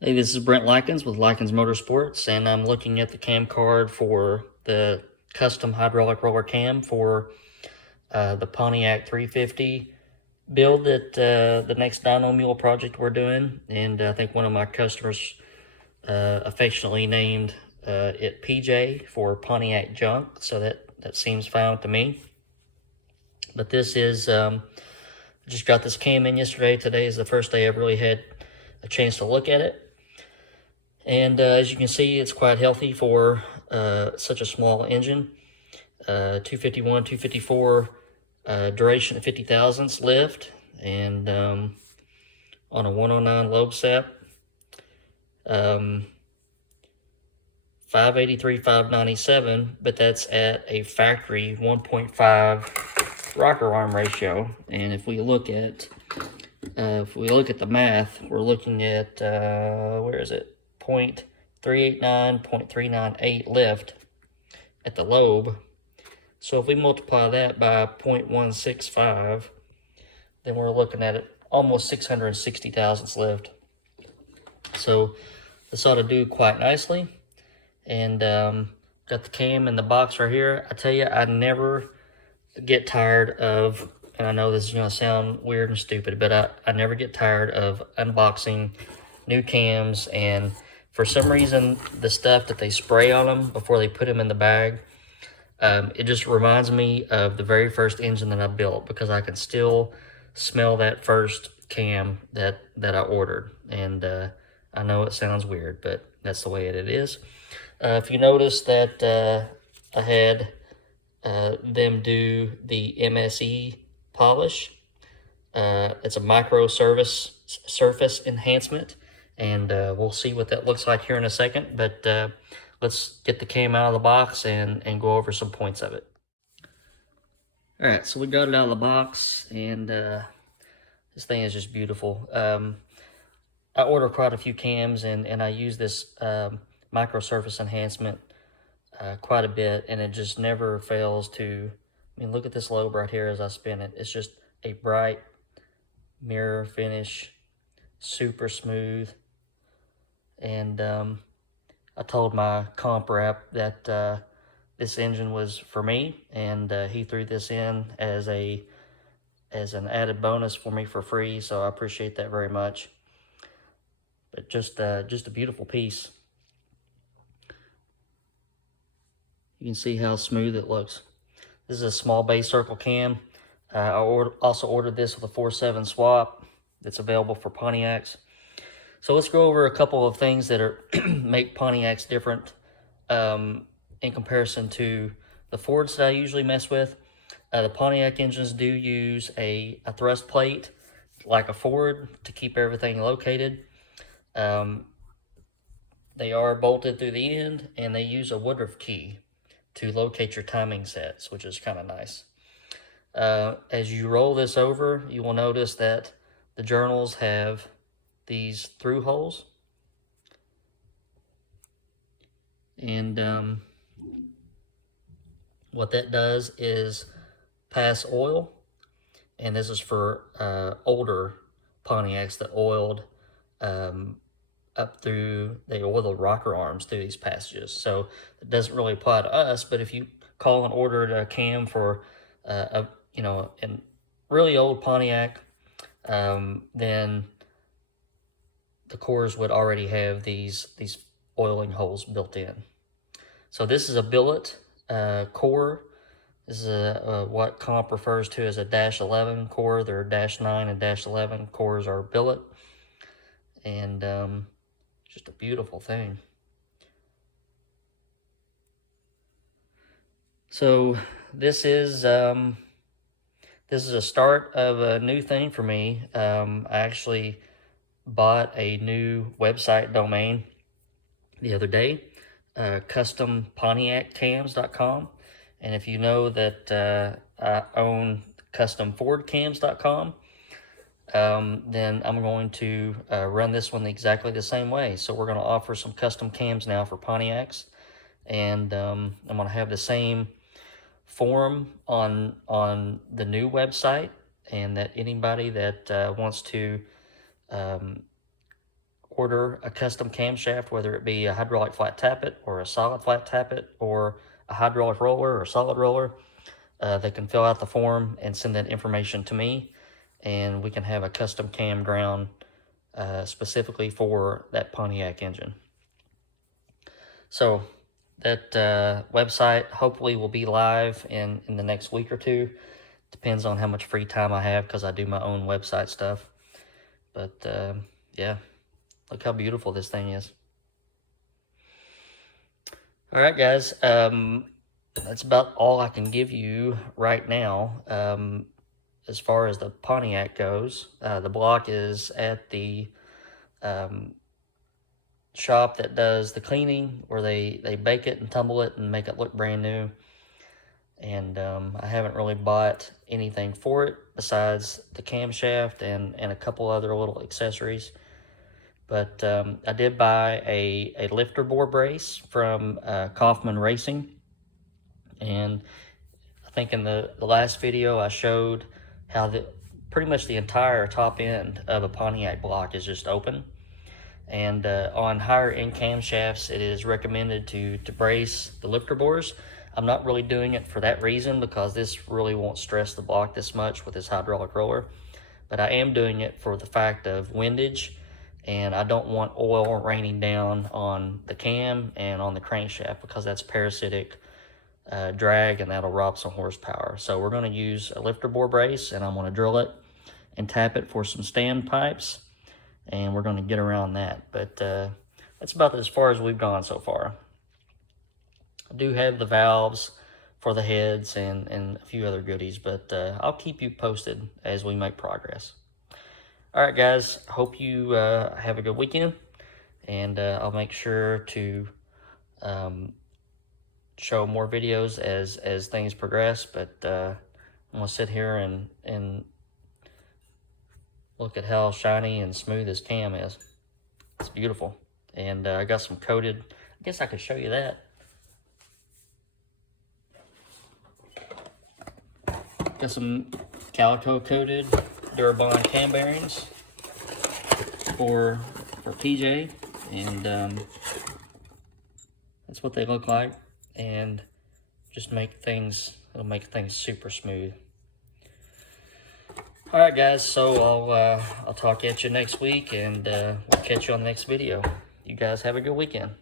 Hey, this is Brent Lykins with Lykins Motorsports, and I'm looking at the cam card for the custom hydraulic roller cam for the Pontiac 350 build that the next dyno mule project we're doing. And I think one of my customers affectionately named it PJ for Pontiac Junk, so that seems fine to me. But this is, just got this cam in yesterday. Today is the first day I've really had a chance to look at it. And as you can see, it's quite healthy for such a small engine. 251, 254 duration at 50 thousandths lift, and on a 109 lobe set. 583, 597, but that's at a factory 1.5 rocker arm ratio. And if we look at the math, we're looking at where is it? 0.389, 0.398 lift at the lobe. So if we multiply that by 0.165, then we're looking at it almost 660 thousandths lift. So this ought to do quite nicely. And got the cam in the box right here. I tell you, I never get tired of, and I know this is going to sound weird and stupid, but I never get tired of unboxing new cams. And for some reason, the stuff that they spray on them before they put them in the bag, it just reminds me of the very first engine that I built, because I can still smell that first cam that I ordered. And I know it sounds weird, but that's the way it is. If you notice that I had them do the MSE polish. It's a micro surface enhancement, and we'll see what that looks like here in a second. But let's get the cam out of the box and go over some points of it. All right, so we got it out of the box, and this thing is just beautiful. I ordered quite a few cams, and I use this micro surface enhancement quite a bit, and it just never fails to, I mean, look at this lobe right here as I spin it. It's just a bright mirror finish, super smooth. And I told my comp rep that this engine was for me, and he threw this in as an added bonus for me for free, so I appreciate that very much. But just a beautiful piece. You can see how smooth it looks. This is a small base circle cam. I also ordered this with a 4.7 swap that's available for Pontiacs. So let's go over a couple of things that are make Pontiacs different in comparison to the Fords that I usually mess with. The Pontiac engines do use a thrust plate like a Ford to keep everything located. They are bolted through the end, and they use a Woodruff key to locate your timing sets, which is kind of nice. As you roll this over, you will notice that the journals have these through holes. And what that does is pass oil, and this is for older Pontiacs that oiled up through, they oil the rocker arms through these passages. So it doesn't really apply to us, but if you call and order a cam for a really old Pontiac, then the cores would already have these oiling holes built in. So this is a billet core. This is what comp refers to as a -11 core. Their -9 and -11 cores are billet, and just a beautiful thing. So this is a start of a new thing for me. I actually bought a new website domain the other day, custompontiaccams.com. And if you know that I own customfordcams.com, then I'm going to run this one exactly the same way. So we're going to offer some custom cams now for Pontiacs, and I'm going to have the same forum on the new website, and that anybody that wants to order a custom camshaft, whether it be a hydraulic flat tappet or a solid flat tappet or a hydraulic roller or solid roller, they can fill out the form and send that information to me, and we can have a custom cam ground specifically for that Pontiac engine. So that website hopefully will be live in the next week or two. Depends on how much free time I have, because I do my own website stuff. But yeah, look how beautiful this thing is. All right, guys, that's about all I can give you right now. As far as the Pontiac goes, the block is at the shop that does the cleaning, where they bake it and tumble it and make it look brand new. And I haven't really bought anything for it besides the camshaft and a couple other little accessories. But I did buy a lifter bore brace from Kaufman Racing. And I think in the last video I showed how pretty much the entire top end of a Pontiac block is just open. And on higher end camshafts, it is recommended to brace the lifter bores. I'm not really doing it for that reason, because this really won't stress the block this much with this hydraulic roller. But I am doing it for the fact of windage, and I don't want oil raining down on the cam and on the crankshaft, because that's parasitic drag, and that'll rob some horsepower. So we're going to use a lifter bore brace, and I'm going to drill it and tap it for some stand pipes, and we're going to get around that. But that's about as far as we've gone so far. I do have the valves for the heads and a few other goodies, but I'll keep you posted as we make progress. All right, guys, hope you have a good weekend, and I'll make sure to show more videos as things progress. But I'm gonna sit here and look at how shiny and smooth this cam is. It's beautiful. And I got some coated, I guess I could show you that. Got some calico coated Durabond cam bearings for PJ, and that's what they look like, and just it'll make things super smooth. All right, guys, so I'll talk at you next week, and we'll catch you on the next video. You guys have a good weekend.